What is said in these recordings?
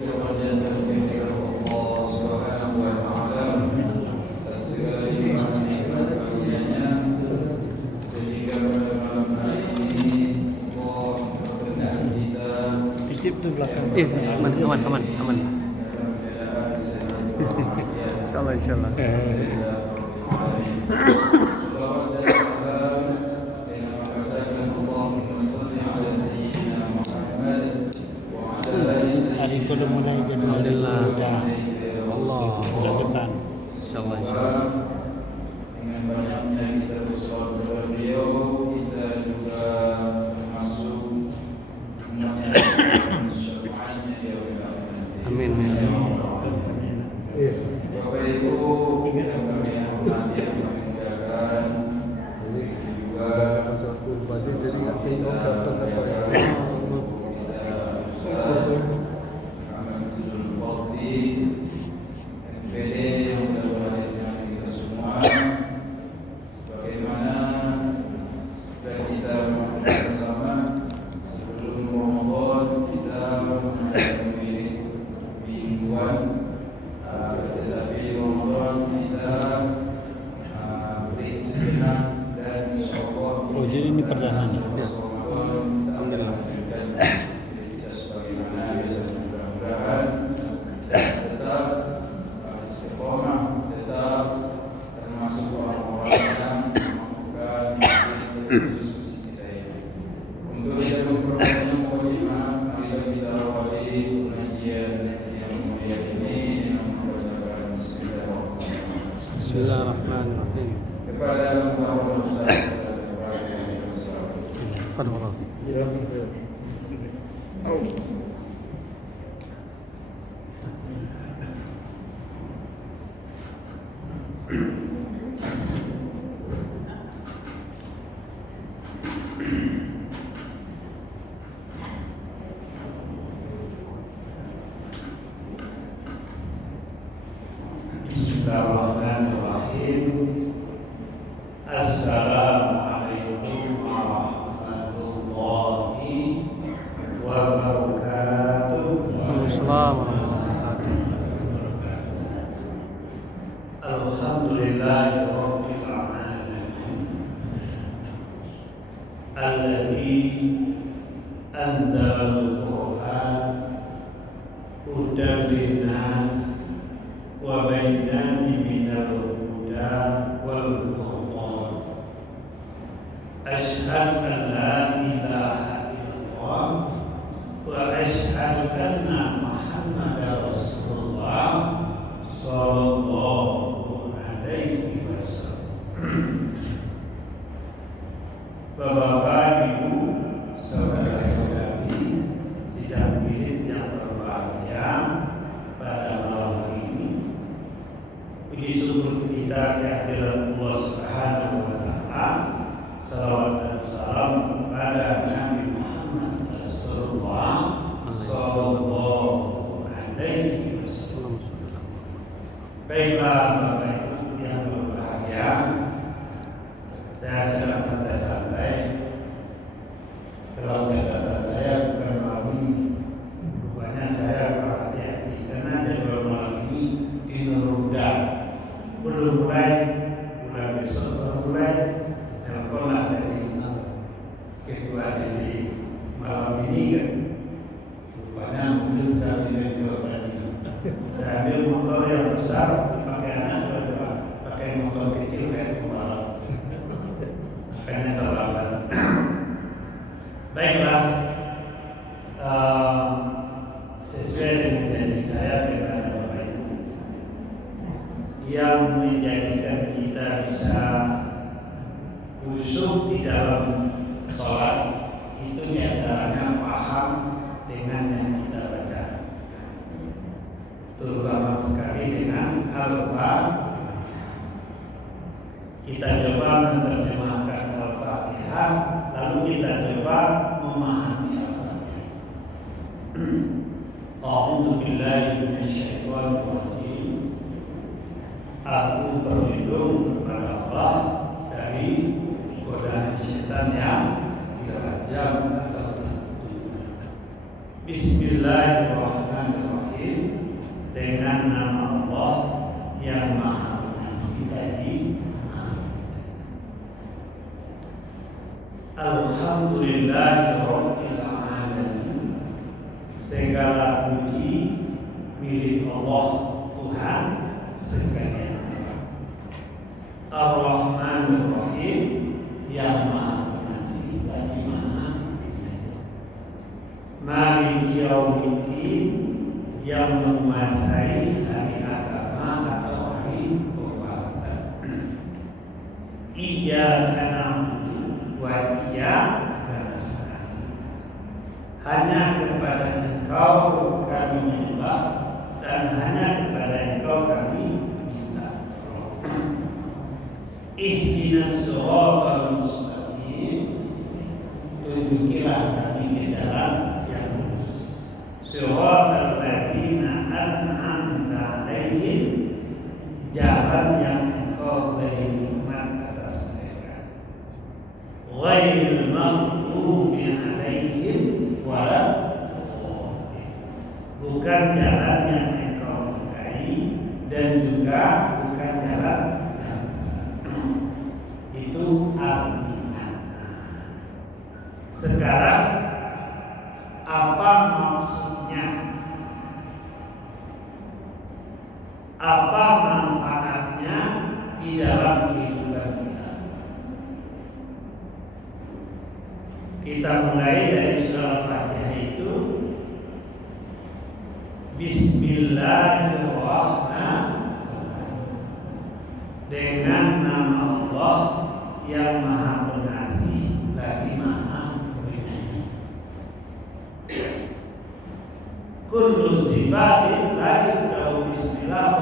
Titip tuh belakang. Aman. Insyaallah. Hari itu udah mulai jadi Alhamdulillah. Allah bulan depan. Insyaallah. Dengan banyaknya kita bersolat kepada beliau, kita juga masuk umatnya syafaatnya ya Allah. Amin. Bapak Ibu yang kami hormati, yang kami muliakan, juga jadi nggak tengok kapan NPD yang sudah berhadir dengan kita semua. Bagaimana sudah kita bersama sebelum Ramadan kita memilih mingguan, tetapi Ramadan kita beri sejenak dan insyaallah. Oh, jadi ini perdana. Alhamdulillah. Tidak sebagaimana biasanya, mudah-mudahan tetap istiqomah, tetap termasuk orang-orang yang melakukan khusus kita ini. Untuk tidak memperbanyak mukadimah, marilah kita awali pengajian yang mulia ini dengan membacakan Bismillahirrahmanirrahim. Bismillahirrahmanirrahim. Kepada Bapak Ustaz Fadhil. Bismillahirrahmanirrahim. Assalamualaikum warahmatullahi wabarakatuh. Alhamdulillahirabbil alamin. Alladzi anzalal Qur'an hudan linnas wa bayyinatin minal huda wal furqan. Asyhadu an la ilaha illallah wa asyhadu anna Muhammadar Rasulullah sallallahu alaihi wasallam. Bapak-bapak, Ibu, saudara-saudari sidang wirid yang berbahagia pada malam hari ini, puji syukur kita kehadiran Allah Subhanahu wa taala. Salawat dan salam kepada Nabi Muhammad Rasulullah sallallahu alaihi wasallam. Baiklah Bapak Ibu yang berbahagia, saya sedang santai-santai. Kalau catatan saya bukan malam ini, rupanya saya berhati-hati karena jadwal malam ini di Nurhuda belum mulai, bulan besok baru mulai. Teleponlah dari ketua jadi malam ini kan, rupanya mobil sudah dijual lagi. Saya ambil motor yang besar dipakai anak, pakai motor kecil kayak pembalap. Makanya terlambat. Baiklah, sesuai dengan janji saya kepada Bapak Ibu yang menjadikan kita bisa khusyuk di dalam sholat, itu diantaranya paham dengan yang kita baca, terutama sekali dengan Al-Quran. Kita coba menerjemahkan Al-Fatihah, lalu kita coba memahami Al-Fatihah. A'udzu billahi minasyaitonir rajim. Aku berlindung kepada Allah dari godaan setan yang dirajam atau tertutup. Bismillahirrahmanirrahim. puji milik Allah Tuhan sekalian. Ar-Rahmanir Rahim, yang Maha Pengasih lagi Maha Penyayang. Maliki Yaumiddin, yang menguasai hari agama atau hari pembalasan. Iyyaka na'budu wa iyyaka nasta'in. Hanya kepada Engkau kami menyembah dan hanya kepada Engkau kami minta tolong. Ihdinas shiratal mustaqim, tunjukilah kami ke jalan yang lurus. Shiratal ladzina an'amta 'alaihim, jalan yang Engkau beri nikmat atas mereka. Ghairil maghdubi 'alaihim waladdallin, bukan jalan yang Engkau murkai dan juga bukan jalan yang sesat. Itu artinya. Sekarang apa maksudnya? Apa manfaatnya di dalam kehidupan kita? Kita mulai dari surah Al-Fatihah itu. Bismillahirrahmanirrahim. Dengan nama Allah yang Maha Pengasih lagi Maha Penyayang. Kullu zibadin la yubda'u bismillah.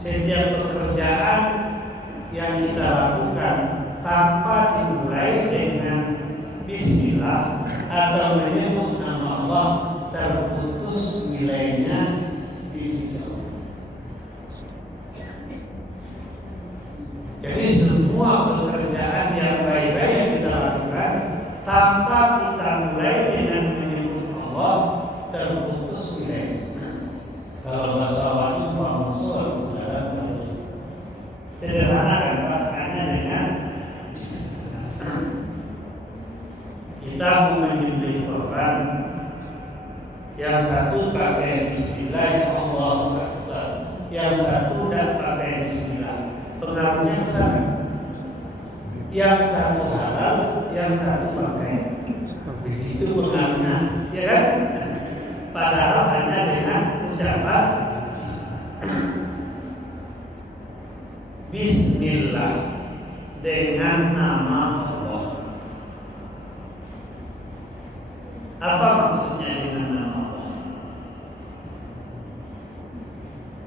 Setiap pekerjaan yang kita lakukan tanpa dimulai dengan bismillah atau menyebut nama Allah, terputus nilainya di sisi Allah. Jadi semua pekerjaan yang baik-baik yang kita lakukan tanpa kita mulai dengan menyebut Allah, terputus nilai. Kalau bahasa wajib maksud sederhana kan Pak, hanya dengan kita mau menyembelih korban, yang satu pakai bismillah Allahu Akbar, yang satu tidak pakai bismillah. Pengaruhnya besar. Yang satu halal, yang satu pakai. Itu pengaruhnya, ya kan? Padahal hanya dengan ucapan bismillah, dengan nama Allah. Apa maksudnya dengan nama Allah?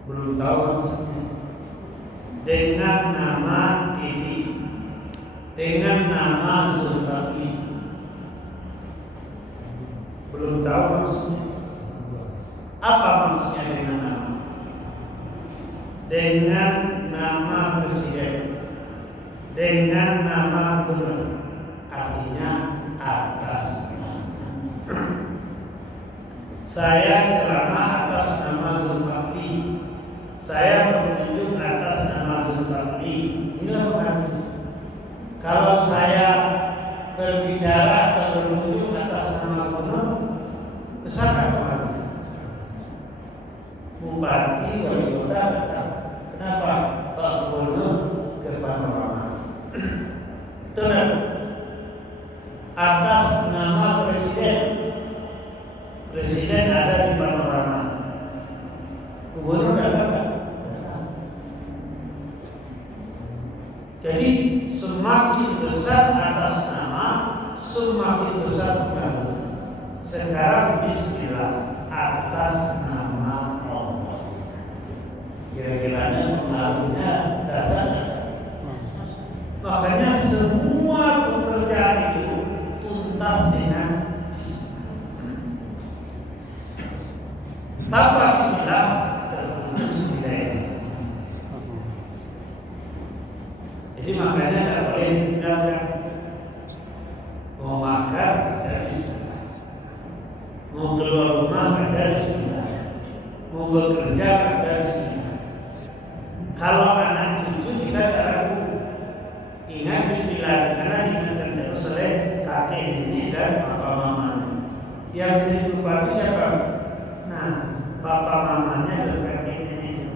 Belum tahu maksudnya. Dengan nama ini, dengan nama Zulfaqi, belum tahu maksudnya. Apa maksudnya dengan nama? Dengan nama presiden, dengan nama gubernur, artinya atas nama. Saya ceramah atas nama Zulfaqi, saya berkunjung atas nama Zulfaqi. Inilah pengaruhnya. Kalau saya berbicara atau berkunjung atas nama gubernur, besar pengaruhnya. Bupati, wali kota datang. Kenapa Pak Gubernur ke Panorama? Tenang. Atas nama presiden, presiden ada di Panorama. Gubernur datang. Jadi semakin besar atas nama, semakin besar pengaruh. Sekarang bismillah, atas nama Allah. Kira-kiranya pengaruhnya dasar. Makanya semua pekerjaan itu tuntas dengan bismillah. Tanpa bismillah terputus nilainya. Jadi makanya tidak boleh ditinggalkan. Mau makan baca bismillah, mau keluar rumah baca bismillah, mau bekerja baca bismillah. Kalau anak cucu kita tak ragu, ingat bismillah, karena diingatkan terus oleh kakek nenek dan papa mama. Yang jadi lupa itu siapa? Nah, bapak mamanya dan kakek neneknya.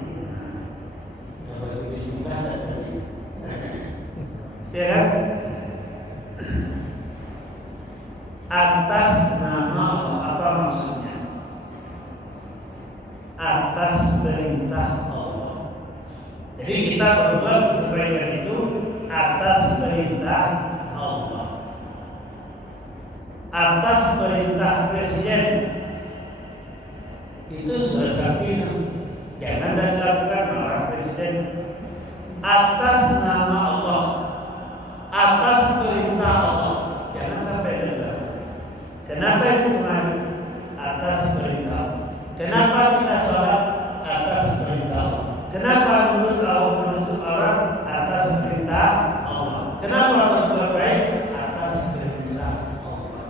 Ya kan? Atas nama Allah, apa maksudnya? Atas perintah Allah. Jadi kita berbuat kebaikan itu atas perintah Allah. Atas perintah presiden itu salah satu jangan dilakukan oleh presiden. Atas nama Allah, atas perintah Allah, jangan sampai dilakukan. Kenapa itu mari? Atas perintah. Kenapa kita sholat? Atas perintah Allah. Kenapa menuntut orang? Atas perintah Allah. Kenapa berbuat baik? Atas perintah Allah.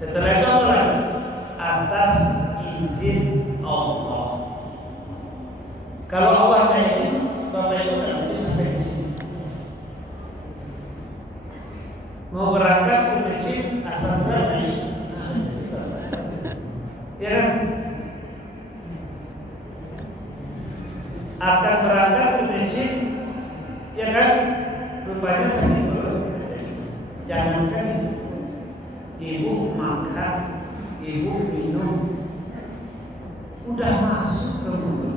Setelah itu apa lagi? Atas izin Allah. Kalau Allah tidak izin, Bapak Ibu tidak bisa sampai di sini. Mau berangkat ke masjid asal berapa ini? Ya kan? Akan berangkat ke masjid, ya kan? Rupanya sakit perut. Jangankan ibu makan, ibu minum, udah masuk ke mulut,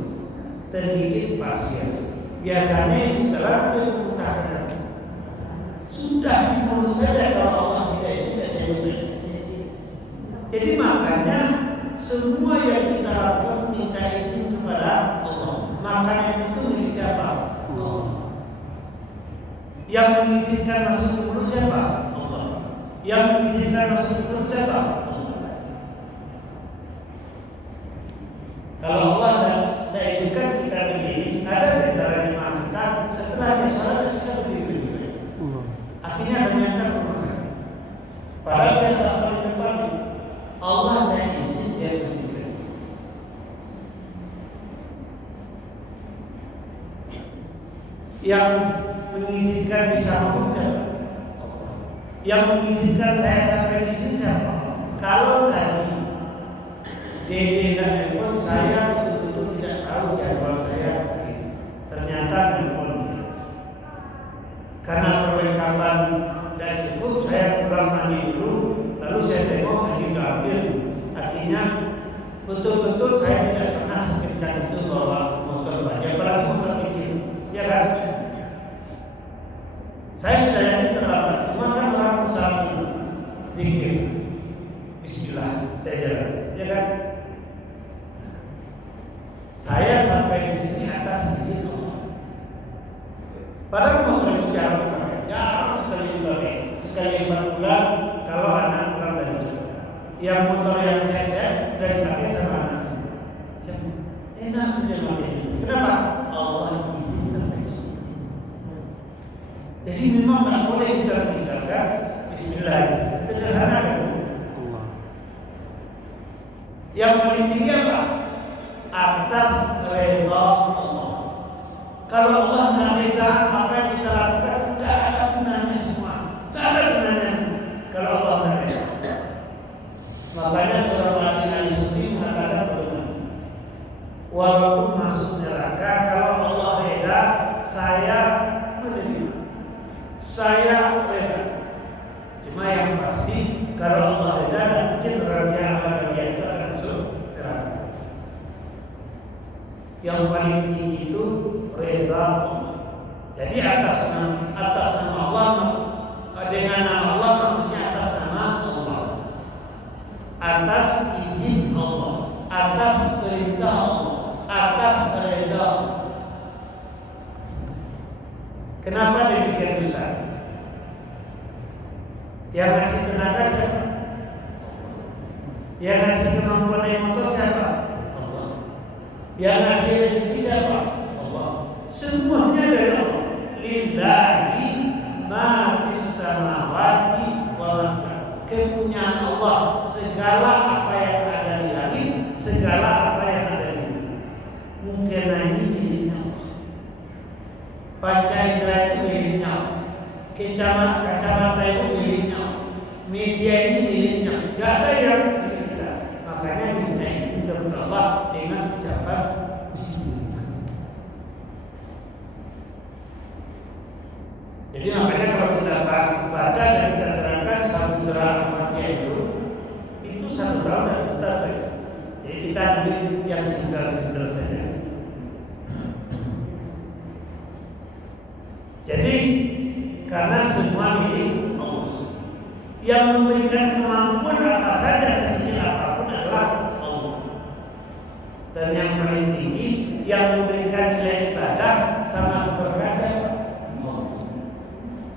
tergigit pasien. Biasanya ibu telah termuntahkan. Sudah di mulut saja kalau Allah tidak izin tidak. Jadi makanya semua yang kita lakukan minta izin kepada Allah. Makanan itu milik siapa? Allah. Yang mengizinkan masuk ke mulut siapa? Allah. Yang mengizinkan masuk ke mulut siapa? Allah. Kalau Allah tidak izinkan kita berdiri, ada di antara jemaah kita setelah dia salat bisa berdiri. Akhirnya ternyata rumah sakit. Padahal dia sampai di depan Allah tidak izin dia berdiri. Yang mengizinkan bisa ngomong siapa? Yang mengizinkan saya sampai di sini siapa? Kalau tadi Dede dan nelpon saya betul-betul tidak tahu jadwal saya. Ternyata nelponnya. Karena perlengkapan dan cukup, saya pulang mandi dulu, lalu saya tengok lagi ambil. Akhirnya betul-betul saya tidak pernah sekencang itu bawa motor banyak, apalagi motor kecil, ya kan? Saya sudah yakin terlambat, cuma kan orang usaha dulu, zikir, Bismillah, saya jalan, ya kan? Saya sampai di sini atas izin Allah. Padahal motor itu jarang sekali dipakai. Sekali 4 bulan kalau anak pulang dari Jakarta. Yang motor yang saya sudah dipakai sama anak saya. Enak saja pakai itu. Kenapa? Allah izin sampai di sini. Jadi memang tak boleh kita meninggalkan Bismillah. Sederhana kan? Yang paling tinggi apa? Atas redha Allah. Kalau Allah tidak reda, apa yang kita lakukan tidak ada gunanya semua. Tidak ada gunanya kalau Allah tidak reda. Makanya surah Al-Sufi mengatakan bagaimana? Walaupun masuk neraka, kalau Allah reda, saya menerima. Saya reda. Cuma yang pasti kalau Allah reda, dan mungkin orang yang akan itu akan masuk neraka. Yang paling tinggi itu reda Allah. Jadi atas nama Allah, dengan nama Allah maksudnya atas nama Allah, atas izin Allah, atas perintah Allah, atas reda Allah. Kenapa demikian besar? Yang ngasih tenaga siapa? Yang ngasih kemampuan naik motor siapa? Allah. Yang ngasih rezeki siapa? Allah. Semuanya dari Allah. Lillahi ma fis samawati wa ma fil ardi. Kepunyaan Allah, segala apa yang ada di langit, segala apa yang ada di bumi. Mungkin ini miliknya Allah. Panca indera itu miliknya Allah. kacamata itu miliknya, media ini miliknya, tidak ada yang milik kita. Makanya kita izin kepada Allah dengan ucapan Bismillah. Jadi makanya kalau kita baca dan kita terangkan samudera Al-Fatihah itu satu tahun dan tetap. Jadi kita ambil yang sebentar saja. Jadi karena semua milik Allah, yang memberikan kemampuan apa saja sekecil apapun adalah Allah. Dan yang paling tinggi yang memberikan nilai ibadah sama berkata Allah.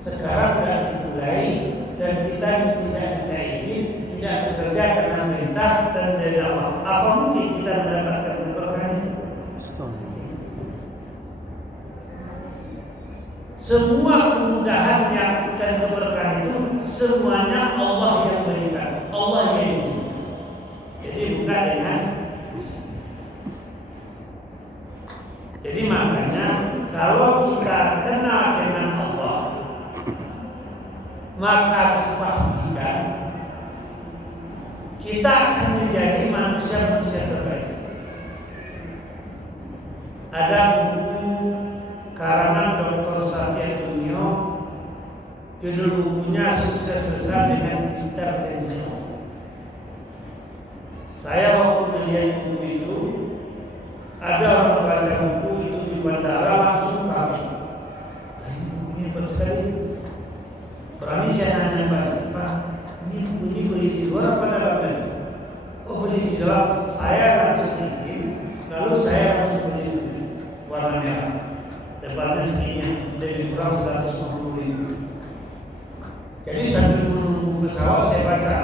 Sekarang sudah dimulai dan kita tidak minta izin, tidak bekerja karena perintah dan dari Allah. Apa mungkin kita mendapatkan keberkahan itu? Semua kemudahan dan keberkahan itu semuanya Allah yang berikan, Allah yang izinkan. Jadi bukan dengan. Jadi makanya kalau kita kenal dengan Allah, maka dipastikan kita akan menjadi manusia-manusia terbaik. Ada buku karangan Dr. Satya Tunio, judul bukunya Sukses Besar dengan Intervensi. Saya waktu melihat buku itu, ada orang baca buku itu di bandara langsung kami. Ini hebat sekali. Berani saya nanya Pak, ini beli di luar apa dalam tadi? Oh beli di dalam. Saya langsung izin, lalu saya langsung beli warna merah. Depannya segini dari kurang 150.000. Jadi sambil menunggu pesawat saya baca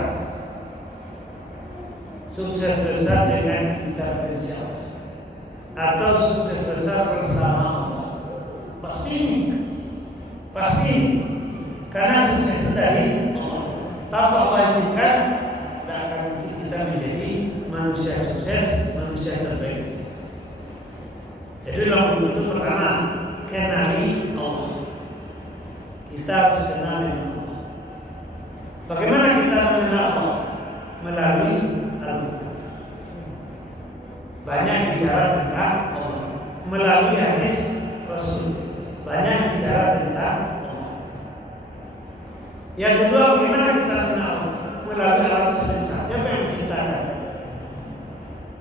Sukses Besar dengan Intervensi atau Sukses Besar bersama Allah. Pasti karena sukses itu dari Allah. Tanpa Allah izinkan, tidak akan kita menjadi manusia sukses, manusia terbaik. Jadi dalam buku itu pertama kenali Allah. Kita harus kenal Allah. Bagaimana kita mengenal Allah? Melalui Al-Quran. Banyak bicara tentang Allah. Melalui hadis Rasul. Banyak bicara tentang Allah. Yang kedua, bagaimana kita mengenal Allah? Melalui alam semesta. Siapa yang menciptakan?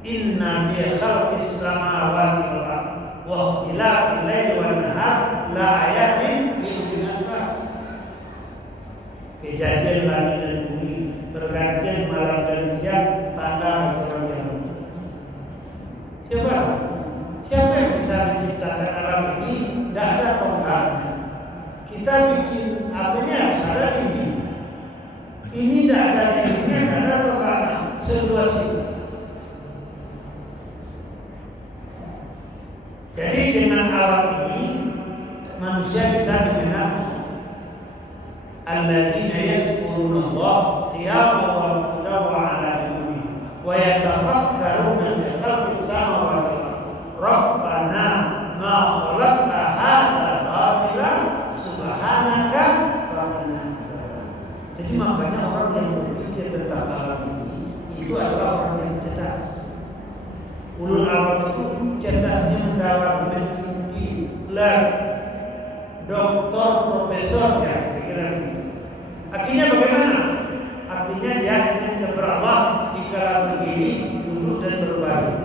Inna fi khalqis samawati wal ardh wa ikhtilafil laili wan nahar la ayatin li ulil albab. Kejadian langit dan bumi, pergantian malam dan siang, tanda bagi orang yang Siapa yang bisa menciptakan alam ini? Tidak ada tonggaknya. Kita bikin apanya harus ada ini. Ini tidak ada ininya, tidak ada tonggaknya. Seluas itu. Jadi dengan alam ini manusia bisa mengenal alladzina yazkuruna Allah qiyaman wa qu'udan wa 'ala junubihim wa yatafakkaruna fi khalqis samawati wal ardh rabbana ma khalaqta hadza batilan subhanaka faqina adzabannar. Jadi makanya orang yang berpikir tentang alam ini itu adalah orang yang cerdas. Ulul albab itu cerdasnya mendalam, meneliti, doktor, profesor, ya kira-kira begitu. Akhirnya bagaimana? Akhirnya dia ingin kepada Allah di kala begini duduk dan berbalik.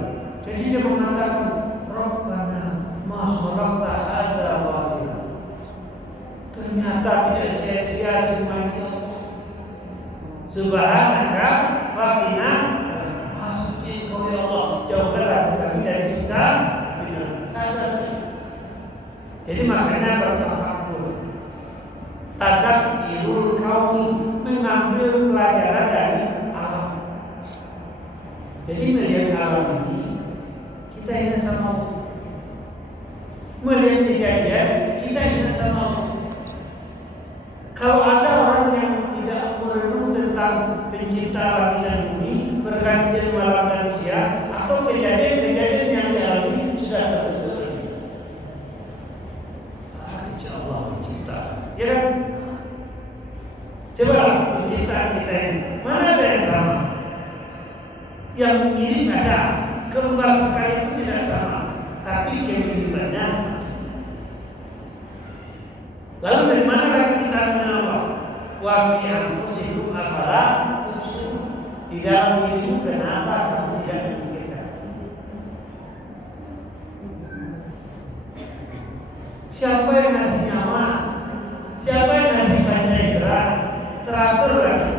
Jadi dia mengatakan, Rabbana ma khalaqta hadza batila. Ternyata tidak sia-sia semuanya. Subhanaka faqina. Maksudnya kau ya Allah, jauhkanlah kami dari siksa sadar. Jadi makanya bertafakur. Tadabbirul kauni, mengambil pelajaran dari alam. Jadi melihat alam ini, kita ingat sama Allah. Melihat kejadian, kita ingat sama Allah. Kalau ada orang yang tidak merenung tentang pencipta langit dan bumi, pergantian malam dan siang, atau kejadian-kejadian yang dialami sudah tertentu. Insya Allah mencipta, ya kan? penciptaan kita ini mana ada yang sama? Yang mirip ada, kembar sekali itu tidak sama, tapi kemiripannya. Lalu dari mana lagi kita mengenal? Wa fi anfusikum afala tubsirun. Di dalam dirimu kenapa kamu tidak memikirkan? Siapa yang ngasih nyawa? Siapa yang ngasih panca indera? Teratur lagi.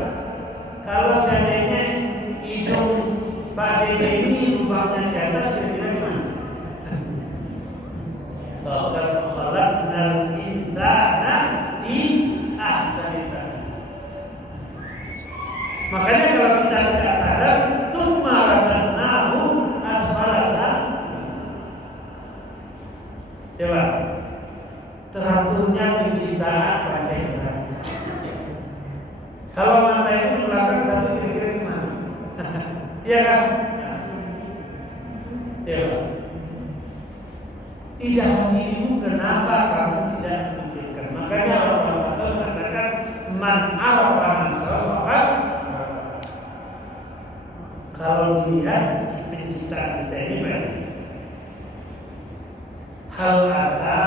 Kalau seandainya hidung Pak Dede ini lubangnya di atas, kira-kira gimana? Laqad khalaqnal insana fi ahsani taqwim. Makanya kalau kita tidak sadar, tsumma radadnahu asfala safilin. Coba teraturnya penciptaan panca indera. Kalau mata itu di belakang satu, kira-kira gimana? Iya kan? Coba. Di dalam dirimu kenapa kamu tidak memikirkan? Makanya orang mengatakan man arafa man sawakat. Kalau dilihat penciptaan kita ini baik. Hal ada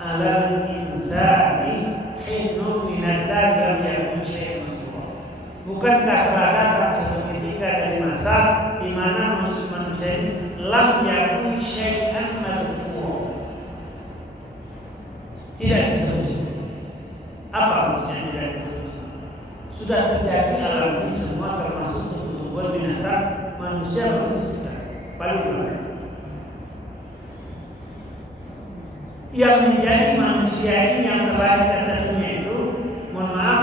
alal insani hinu minadari lam yakun syai'un masbura. Bukankah telah datang suatu ketika dari masa di mana manusia ini lam yakun syai'an madhkura, tidak disebut. Apa maksudnya tidak disebut? Sudah terjadi alam ini semua, termasuk tumbuhan binatang, manusia kita paling banyak. Yang menjadi manusia ini yang terlahir kata dunia itu, mohon maaf,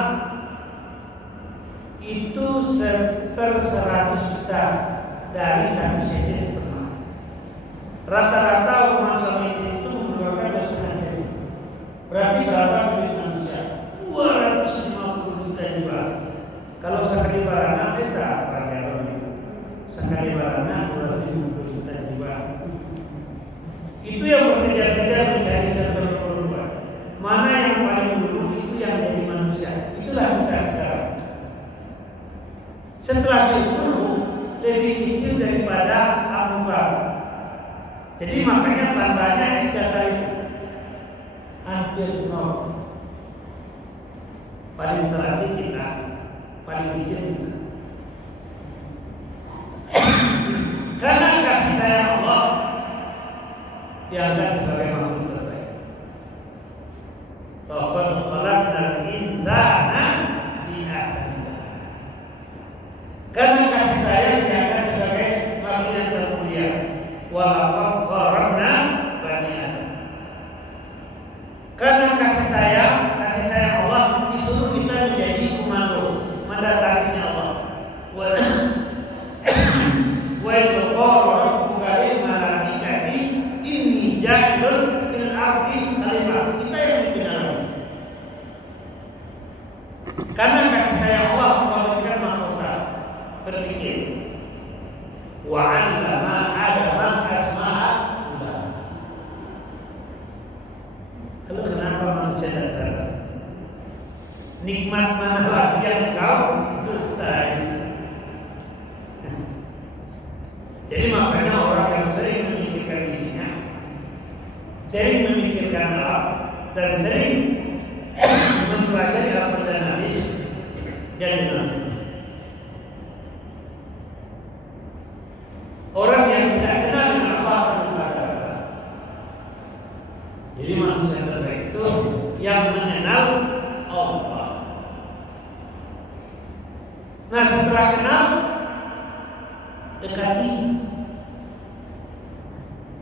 itu 1/100 juta dari 1 cc sperma. Rata-rata umat suami itu mengeluarkan 2,5 cc. Berarti berapa duit manusia? 250 juta jiwa. Kalau sekali barana kita pelajaran itu, sekali barana 250 juta jiwa. Itu yang berkejar-kejar mencari satu perubahan. Mana yang paling dulu itu yang jadi manusia. Itulah kita sekarang. Setelah itu lebih kecil daripada Abu Bakar. Jadi makanya tandanya es data itu hampir nol. Paling terakhir kita, paling kecil kita. Karena kasih sayang Allah dianggap sebagai makhluk terbaik. Laqad khalaqnal insana fi ahsani taqwim. Karena kasih sayang dianggap sebagai makhluk yang termulia. Wa laqad qarramna bani Adam. Karena kasih sayang Allah disuruh kita menjadi komando, mandatarisnya Allah. Wa idza qala rabbuka lil malaikati inni ja'ilun fil ardi khalifah. Kita yang dipindah. Karena kasih sayang Allah memberikan mahkota berpikir. Wa 'allama Adama asma'a kullah. Lalu kenapa manusia tidak sadar? Nikmat mana lagi yang kau sustai? Jadi makanya orang yang sering memikirkan dirinya, sering memikirkan alam, dan sering mempelajari apa dan hadis dan benar. Orang yang tidak kenal dengan Allah akan berkata. Jadi manusia terbaik itu yang mengenal Allah. Nah, setelah kenal, dekati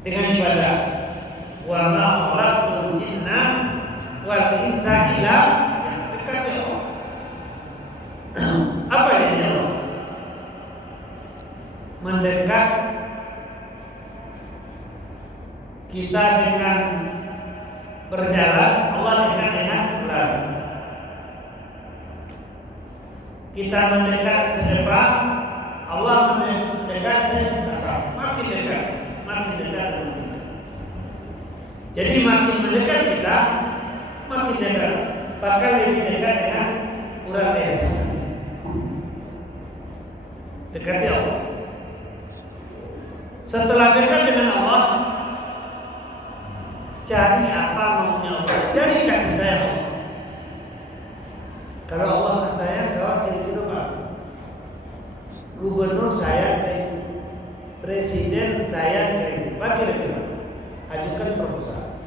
dengan ibadah. Wa ma khalaqtul jinna wal insa illa dekati Allah. Apa yang Allah? Mendekat kita dengan berjalan, Allah dengan berlari. Kita mendekat sedepan, Allah mendekat sebasar. Makin dekat. Jadi makin mendekat kita, makin dekat. Bahkan lebih dekat dengan urat leher. Dekati Allah. Setelah dekat dengan Allah, cari apa maunya Allah, cari kasih sayang Allah. Kalau Allah sayang, kau kira-kira apa? Gubernur sayang ke presiden sayang ke apa kira-kira? Ajukan proposal.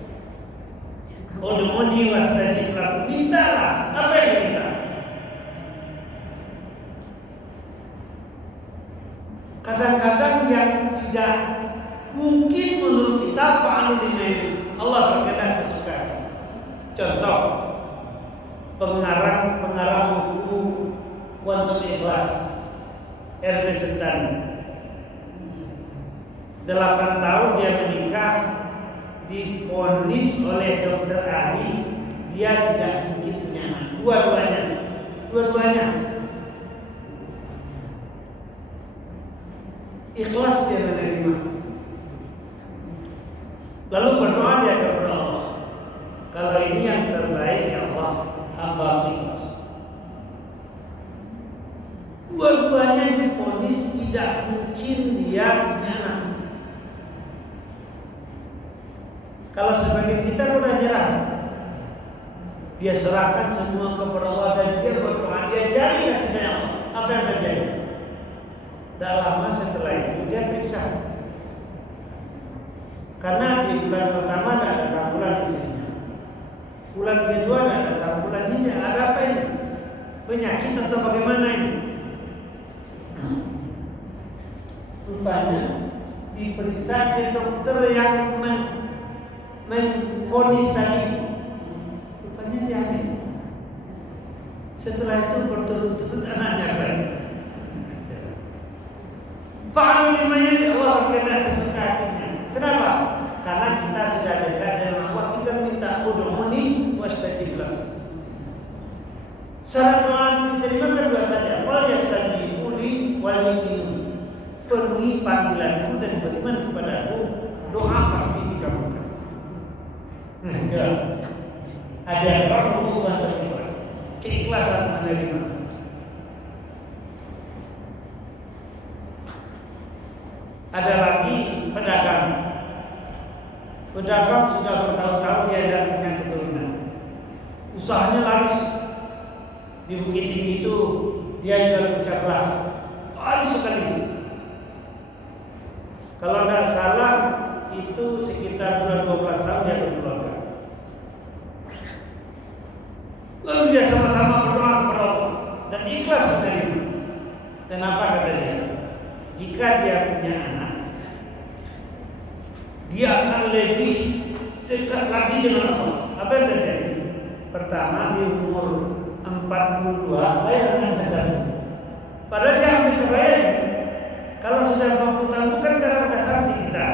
Odemoni wastajib lakum, mintalah apa yang diminta. Kadang-kadang yang tidak mungkin menurut kita fa'alu limayri, Allah berkenan sesuka. Contoh, pengarang buku Quantum Ikhlas, Ernest Setan. 8 tahun dia menikah, divonis oleh dokter ahli dia tidak mungkin punya anak. Dua-duanya ikhlas dia menerima. Lalu berdoa dia kepada Allah, kalau ini yang terbaik ya Allah, hamba ikhlas. Dua-duanya divonis tidak mungkin dia punya anak. Kalau sebagian kita sudah nyerah, dia serahkan semua kepada Allah dan dia berdoa, dia cari kasih sayang Allah. Apa yang terjadi? Tak lama setelah itu dia periksa, karena di bulan pertama tidak ada tambulan di sini, bulan kedua tidak ada tambulan ini. Ada apa ini? Penyakit atau bagaimana ini? Rupanya diperiksa ke dokter yang mengvonis tadi, rupanya dia hamil. Setelah itu berturut-turut anaknya baik. Fa'alu limayri, Allah berkenan sesuka hatinya. Kenapa? Karena kita sudah dekat dengan Allah, tinggal minta ud'uni wastajib lakum. Syarat doa diterima kan dua saja. Wal yastajibu li wal yu'minu. Penuhi panggilanku dan beriman kepadaku, doa pasti dikabulkan. Ada orang berubah terikhlas, keikhlasan menerima. Ada lagi pedagang sudah bertahun-tahun dia tidak punya keturunan, usahanya laris. Di Bukit Tinggi itu dia jual pecah laris sekali. Kalau tidak salah itu sekitar 12 tahun dia berkeluarga. Lalu dia sama-sama berdoa kepada Allah dan ikhlas menerima. Dan apa kata dia? Jika dia punya anak, dia akan lebih dekat lagi dengan Allah. Apa yang terjadi? Pertama, di umur 42 bayar anak dasar. Padahal dia ambil sebaik. Kalau sudah 40 tahun itu kan karena ada sanksi kita.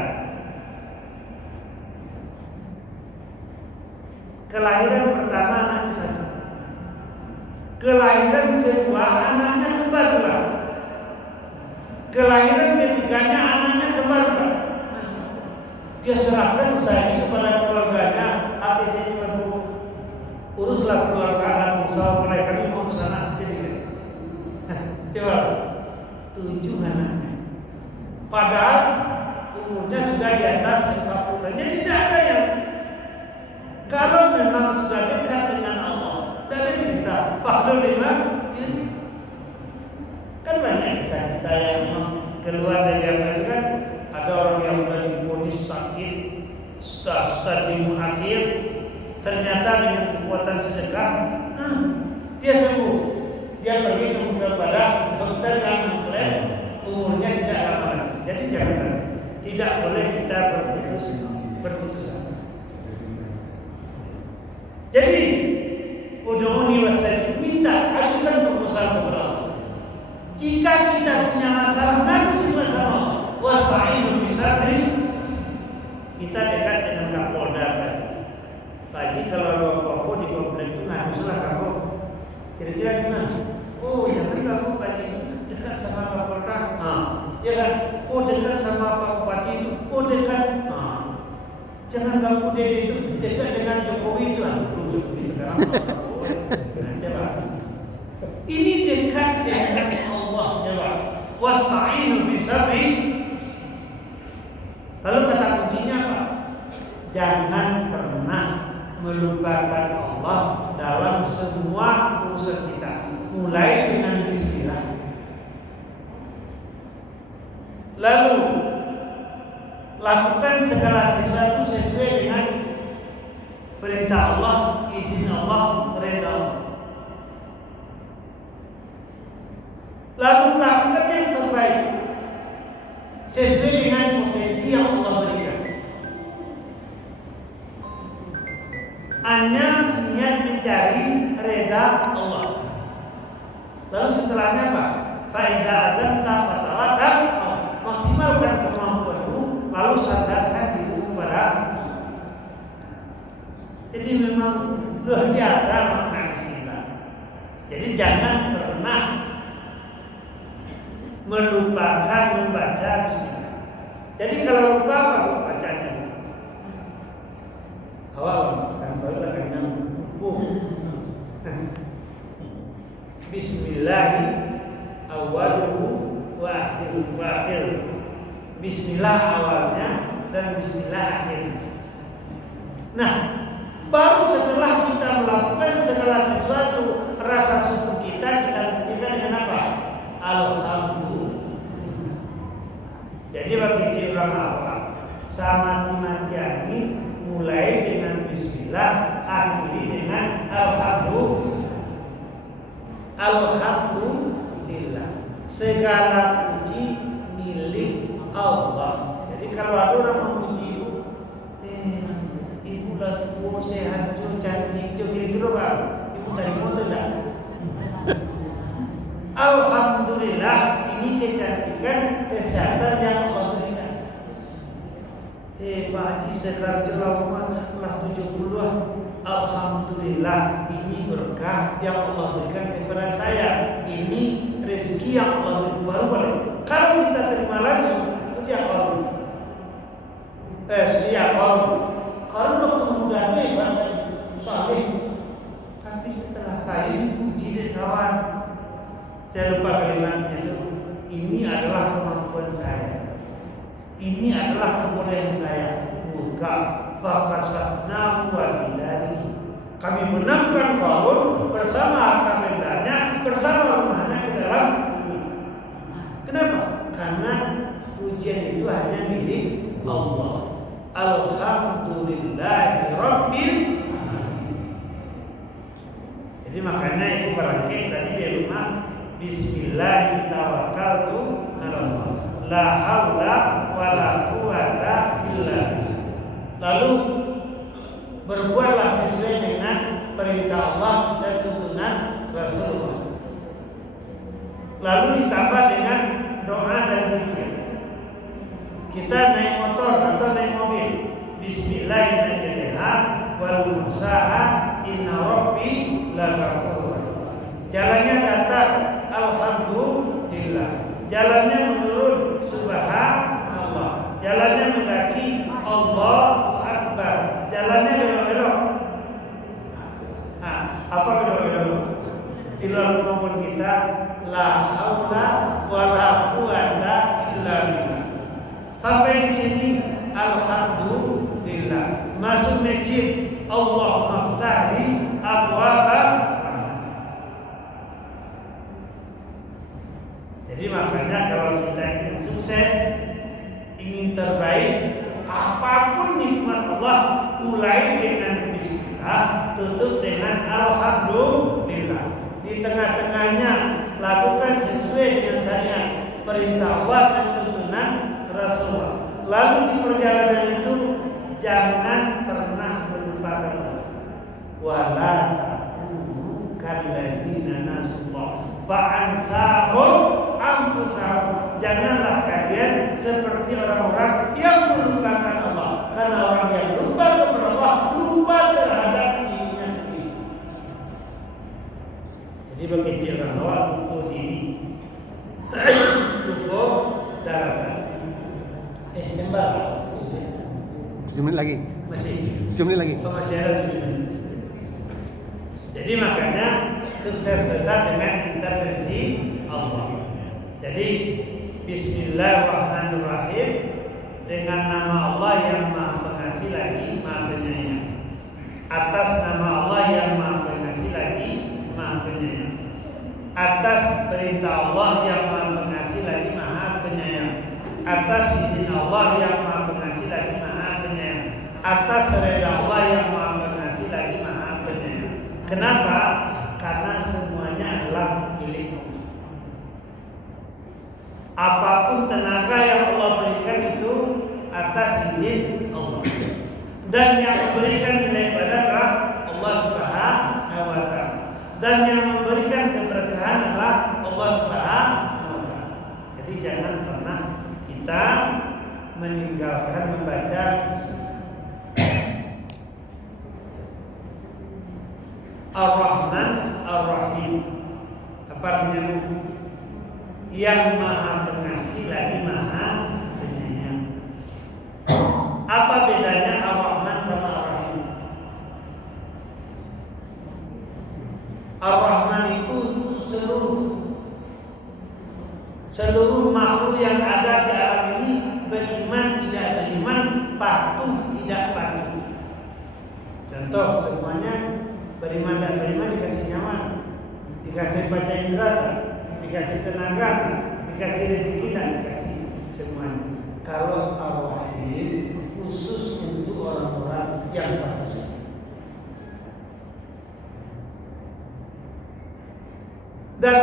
Kelahiran pertama anaknya 1. Kelahiran kedua anaknya kembar 2. Kelahiran ketiganya anaknya kembar 4. Dia serahkan usaha kepada keluarganya. ATC cuma uruslah keluarga anak usaha mereka ini urus anak sendiri. Coba 7 anaknya. Padahal umurnya sudah di atas 40. Jadi tidak ada yang, kalau memang sudah dekat dengan Allah, tidak ada cerita Fa'alu limayri. Kan banyak kisah-kisah yang keluar dari apa itu kan. Ada orang yang sudah divonis sakit stadium akhir, ternyata dengan kekuatan sedekah dia sembuh. Dia pergi kepada dokter yang mengklaim umurnya tidak lama lagi. Jadi jangan, tidak boleh kita berputus asa. Jadi ud'uni wastajib, minta, ajukan proposal kepada Allah. Jika kita punya masalah, ngadu cuma sama Allah. Wasta'inu bisabri. Kita dekat dengan Kapolda Pak. Kalau ada apa-apa di komplek itu ngadu salah kamu. Kira-kira gimana? Oh, jangan kamu Pak dekat sama Kapolda. Ya kan? Oh, dekat sama Pak Bupati itu. Oh, dekat. Jangan kamu itu dekat dengan Jokowi itu. Jokowi sekarang ini dekat dengan Allah. Jawab. wasta'inu bisabri. Lalu kata kuncinya apa? Jangan pernah melupakan Allah dalam semua urusan kita, mulai dengan bismillah. Lalu lakukan segala sesuatu sesuai dengan perintah Allah, izin Allah, redha Allah. Lalu lakukan yang terbaik sesuai dengan potensi yang Allah berikan. Hanya niat mencari redha Allah. Lalu setelahnya apa? Faiza azamta fatawakal. Maksimalkan kemampuanmu, lalu sandarkan diri kepada Allah. Jadi memang luar biasa makna bismillah. Jadi jangan pernah melupakan membaca bismillah. Jadi kalau lupa apa bacanya? Awal kan baru akan yang Bismillahi awaluhu wa akhir. Bismillah awalnya dan bismillah akhirnya. Nah, baru setelah kita melakukan segala sesuatu, rasa syukur kita buktikan dengan apa? Alhamdulillah. Jadi bagi orang awam, sama mati ini mulai dengan bismillah, akhiri dengan alhamdulillah. Alhamdulillah. Segala puji milik Allah. Jadi kalau ada orang memuji ibu lah tua, sehat, cantik, kira-kira apa? Ibu tadi foto tak? Alhamdulillah, ini kecantikan, kesehatan yang Allah berikan. Pak Haji sekarang telah 70. Alhamdulillah, ini berkah yang Allah berikan kepada saya. Ini rezeki yang Allah berikan. Baru boleh. Kalau kita terima langsung, itu dia kalau kalau waktu muda hebat, saleh. Tapi setelah kaya dipuji dan kawan, saya lupa kalimatnya itu. Ini adalah kemampuan saya. Ini adalah kebolehan saya. Muka fakasafnahu wa bidarihi. Kami menangkan Qarun bersama harta bendanya, bersama rumahnya ke dalam bumi. Kenapa? Karena pujian itu hanya milik Allah. Alhamdulillahi Rabbil Alamin. Jadi makanya ibu barangkali tadi di rumah Bismillah tawakkaltu ala Allah. La haula wala quwata illa billah. Lalu berbuatlah sesuai dengan perintah Allah dan tuntunan Rasulullah. Lalu ditambah dengan doa dan zikir. Kita naik motor atau naik mobil, Bismillahirrahmanirrahim wal mursaha inna rabbi laghafur. Jalannya datar, alhamdulillah. Jalannya menurun, subhanallah. Jalannya mendaki, Allahu Akbar. Jalannya belok-belok. Nah, apa belok-belok? Itulah kemampuan kita. La haula wala quwata illa billah. Sampai di sini, alhamdulillah. Masuk masjid, Allahumma ftahli abwaaba. Jadi makanya kalau kita ingin sukses, ingin terbaik, apapun nikmat Allah, mulai dengan bismillah, tutup dengan alhamdulillah. Di tengah-tengahnya lakukan sesuai dengan syariat perintah Allah dan tuntunan Rasulullah. Lalu di perjalanan itu jangan pernah melupakan Allah. Wala takunu kalladzina nasullah fa'ansahum anfusahum. Janganlah kalian seperti orang-orang yang melupakan Allah. Karena orang yang lupa kepada Allah, lupa terhadap dirinya sendiri. Jadi begitu orang awal lupa diri, lupa daratan. Jembar 7 menit lagi. masih 7 menit lagi. masih ada 7 menit. Jadi makanya sukses besar dengan intervensi Allah. Jadi Bismillahirrahmanirrahim, dengan nama Allah yang Maha Pengasih lagi Maha Penyayang. Atas nama Allah yang Maha Pengasih lagi Maha Penyayang. Atas perintah Allah yang Maha Pengasih lagi Maha Penyayang. Atas izin Allah yang Maha Pengasih lagi Maha Penyayang. Atas redha Allah yang Maha Pengasih lagi Maha Penyayang. Kenapa? Karena semuanya adalah milik Allah. Apapun tenaga yang Allah berikan itu atas izin Allah. Dan yang memberikan nilai adalah Allah Subhanahu wa taala. Dan yang memberikan keberkahan adalah Allah Subhanahu wa taala. Jadi jangan pernah kita meninggalkan membaca Ar-Rahman Ar-Rahim. Apa artinya? Yang Maha Pengasih lagi Maha Penyayang. Apa bedanya Ar-Rahman sama Ar-Rahim? Ar-Rahman itu untuk seluruh makhluk yang ada di alam ini, beriman tidak beriman, patuh tidak patuh. Contoh, semuanya beriman dan beriman dikasih nyawa, dikasih baca indera, dikasih tenaga, dikasih rezeki, dan dikasih semuanya. Kalau Ar-Rahim khusus untuk orang-orang yang bagus. Dan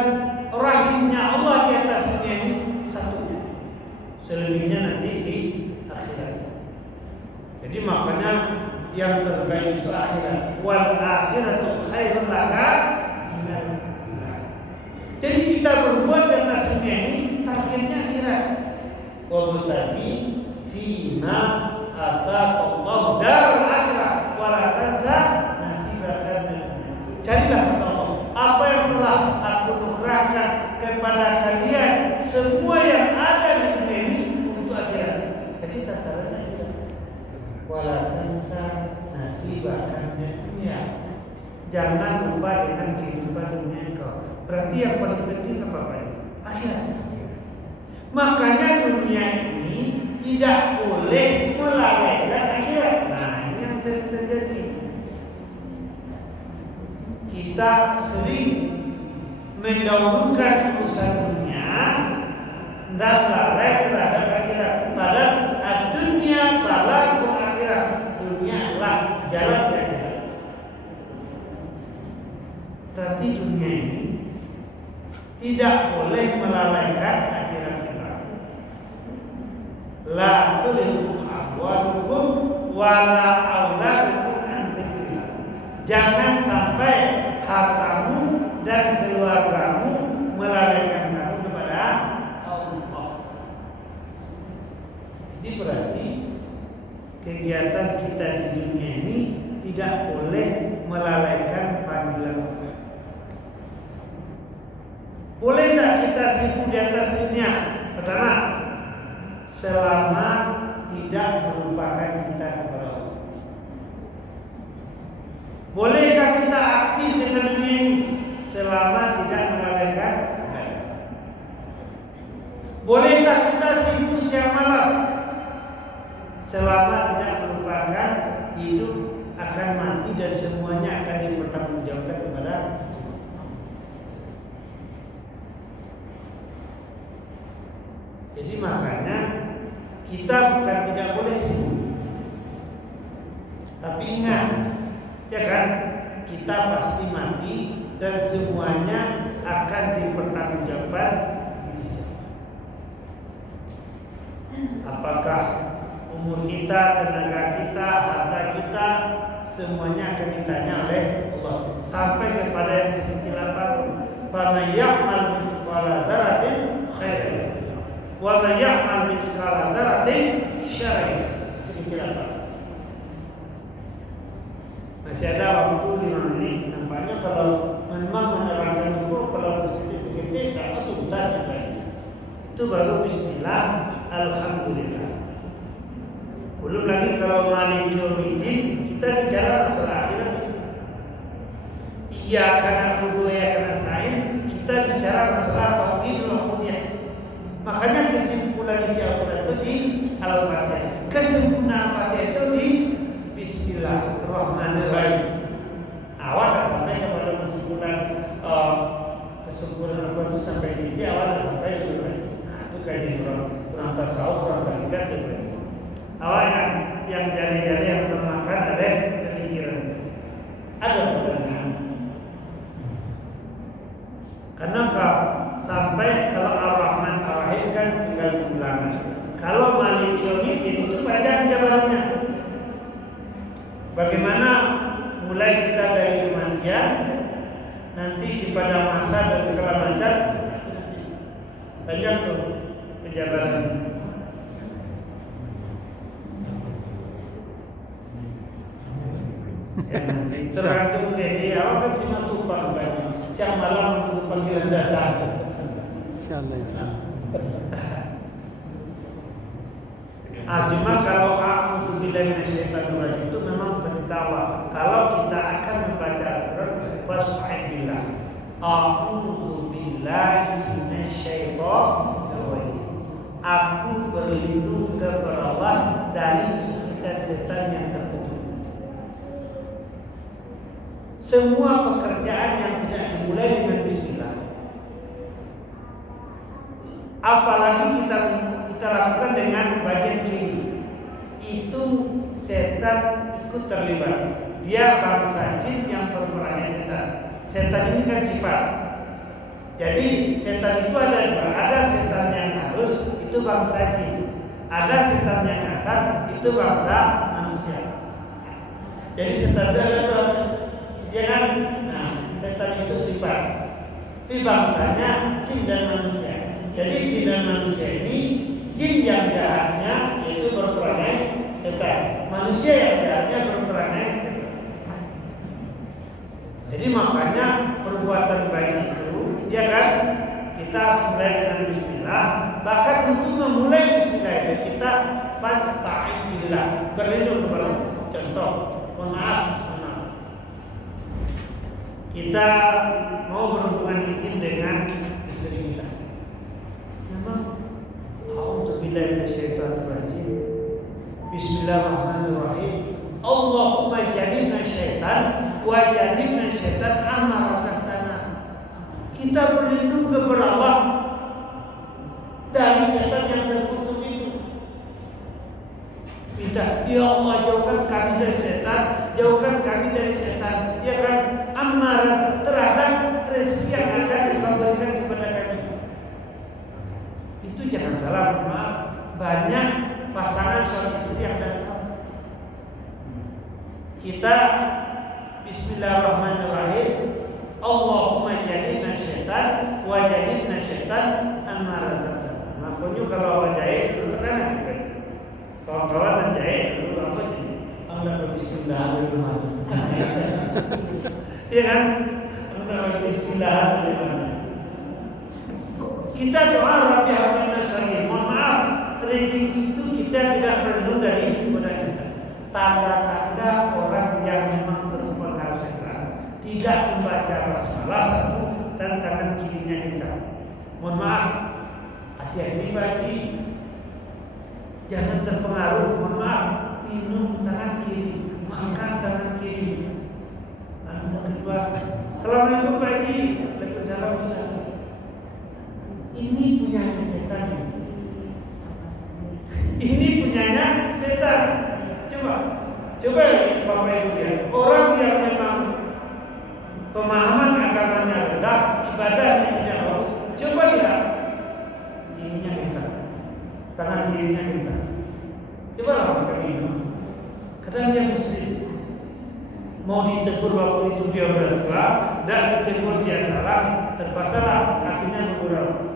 rahimnya Allah di atas dunia ini satu, selebihnya nanti di akhirat. Jadi makanya yang terbaik itu akhirat. Wal akhiratu khairun laka minal ula. Jadi kita berbuat di atas dunia ini targetnya akhirat. Wabtaghi fima ataqallahu darul akhirah wa la tansa nasibaka minad dunya. Carilah kata Allah, apa yang telah aku nugerahkan kepada kalian, semua yang ada di dunia ini untuk akhirat. Jadi sasarannya itu wala tansa nasibaka minad dunya. Jangan lupa dengan kehidupan dunia kau. Berarti yang paling penting apa Pak? Akhirat. Makanya dunia ini tidak boleh melalaikan akhirat. Nah, ini yang sering terjadi. Kita sering mendahulukan urusan dunia dan lalai terhadap akhirat. Padahal dunia balagul akhirat. Dunia adalah jalan ke akhirat. Berarti dunia ini tidak boleh melalaikan akhirat kita. La tulhikum amwalukum wala auladukum an dzikrillah. Jangan sampai hartamu dan keluargamu melalaikan kamu kepada Allah. Ini berarti kegiatan kita di dunia ini tidak boleh melalaikan panggilan Allah. Boleh tak kita sibuk di atas dunia? Pertama, selama tidak melupakan kita kepada Allah. Bolehkah kita aktif dengan dunia ini selama tidak melalaikan ibadah? Bolehkah kita sibuk siang malam selama tidak melupakan hidup akan mati dan semuanya akan dipertanggungjawabkan kepada Allah? Jadi makanya kita bukan tidak boleh sibuk, tapi ingat, ya kan, kita pasti mati dan semuanya akan dipertanggungjawabkan di sisi Allah. Apakah umur kita, tenaga kita, harta kita, semuanya akan ditanya oleh Allah sampai kepada yang sekecil apapun. Faman ya'mal mithqala dzarratin khairan wa man ya'mal mithqala dzarratin syarran. Sekecil apa? Masih ada waktu 5 menit. Nampaknya kalau memang menerangkan itu kalau sedikit-sedikit tak itu sudah sampai. Itu baru bismillah, alhamdulillah. Belum lagi kalau maliki yaumiddin, kita bicara masalah akhirat. Iya karena budaya karena sains, kita bicara masalah tauhid rububiyah. Makanya nanti di padang masa dan segala macam, banyak tuh penjabaran. Ya, nanti tergantung dari awal kan si matupang banyak. Siang malam menunggu panggilan datang. Insyaallah, insyaallah. Cuma kalau aku bilang syaitan rajim itu memang tertawa. Kalau kita akan membaca Al-Quran, fasta'in billah. A'udzu billahi minasyaitonir rajim. Aku berlindung kepada Allah dari bisikan setan yang terkutuk. Semua pekerjaan yang tidak dimulai dengan bismillah, apalagi kita lakukan dengan bagian kiri, itu setan ikut terlibat. Dia bangsa jin yang berperangai setan. Setan ini kan sifat. Jadi setan itu ada dua. Ada setan yang halus, itu bangsa jin. Ada setan yang kasar, itu bangsa manusia. Jadi setan itu ada dua. Dia kan, nah, setan itu sifat. Tapi bangsanya jin dan manusia. Jadi jin dan manusia ini, jin yang jahatnya yaitu berperangai setan, manusia yang jahatnya berperangai setan. Jadi makanya perbuatan baik itu, ya kan, kita harus mulai dengan bismillah. Bahkan untuk memulai bismillah itu kita fasta'in billah, berlindung kepada Allah. Contoh, mohon maaf, kita mau berhubungan intim dengan istri kita. Memang a'udzubillahi minasyaitonir rajim. Bismillahirrahmanirrahim. Allahumma jannibna syaitan wa jannibna syaitan amma razaqtana. Kita berlindung kepada Allah dari setan yang terkutuk itu. Minta, ya Allah jauhkan kami dari setan, jauhkan kami dari setan. Ya kan, amma terhadap rezeki yang akan Engkau berikan kepada kami. Itu jangan salah, maaf. Banyak pasangan suami istri yang datang. Kita bismillahirrahmanirrahim. Allahumma jannibna syaitan wa jannibna syaitan amma razaqtana. Makanya kalau orang jahit dulu tekanan. Kawan-kawan dan jahit dulu apa sih? Allah bismillahirrahmanirrahim. Iya kan? Allah bismillahirrahmanirrahim. Kita doa Rabbi habna syarri. Mohon maaf, rezeki itu kita tidak perlu dari godaan setan. Tanda-tanda orang yang memang terpengaruh setan tidak membaca basmalah satu dan tangan kirinya kencang. Mohon maaf, hati-hati baci. Jangan terpengaruh. Mohon maaf, minum tangan kiri, makan tangan kiri. Lalu kedua, assalamualaikum Pak Haji. Waalaikumsalam. Ini punyanya setan. Ini punyanya setan. Coba Bapak Ibu lihat. Orang yang memang pemahaman agamanya rendah, ibadahnya tidak bagus. Coba lihat. Ininya minta. Tangan kirinya minta. Coba lah kita minum. Kadang dia muslim. Mau ditegur waktu itu dia udah tua, dan ditegur dia salah, terpaksa lah akhirnya bergurau.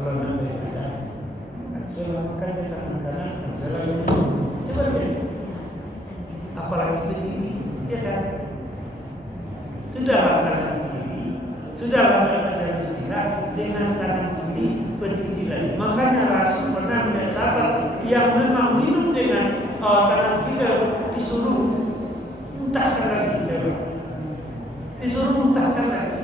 Kalau namanya ada, assalamualaikum kita tangan assalamualaikum. Coba lihat, apalagi begini, ya kan? Sudahlah tangan kiri, sudahlah berbaca bismillah dengan tangan kiri berdiri lagi. Makanya Rasul pernah melihat sahabat yang memang minum dengan tangan kiri disuruh muntahkan lagi, coba. Disuruh muntahkan lagi.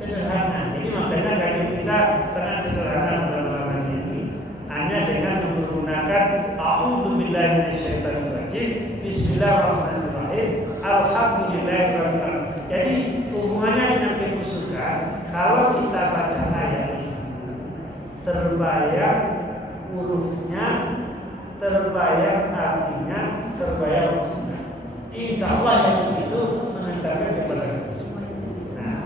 Sederhana. Jadi makanya kajian kita sangat sederhana dalam ini, hanya dengan menggunakan a'udzubillahi minasyaitonir rajim, bismillahirrahmanirrahim, alhamdulillahirabbil alamin. Jadi hubungannya dengan kemusukan, kalau kita baca ayat ini terbayang hurufnya, terbayang artinya, terbayang maksudnya. Insyaallah yang itu mengantarkan kepada kemusukan. Nah,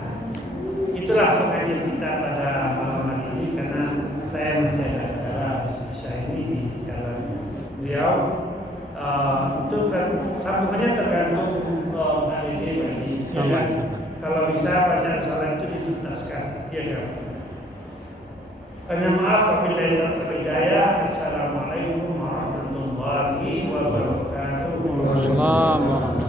itulah pengajian kita pada malam hari ini, karena saya masih ada acara bisa ini di jalan beliau. Itu kan sambungannya tergantung Sama, kan? sama. Kalau bisa bacaan salat itu dituntaskan, ya kan? Hanya maaf apabila yang terhidayah. Assalamualaikum warahmatullahi wabarakatuh. Assalamualaikum.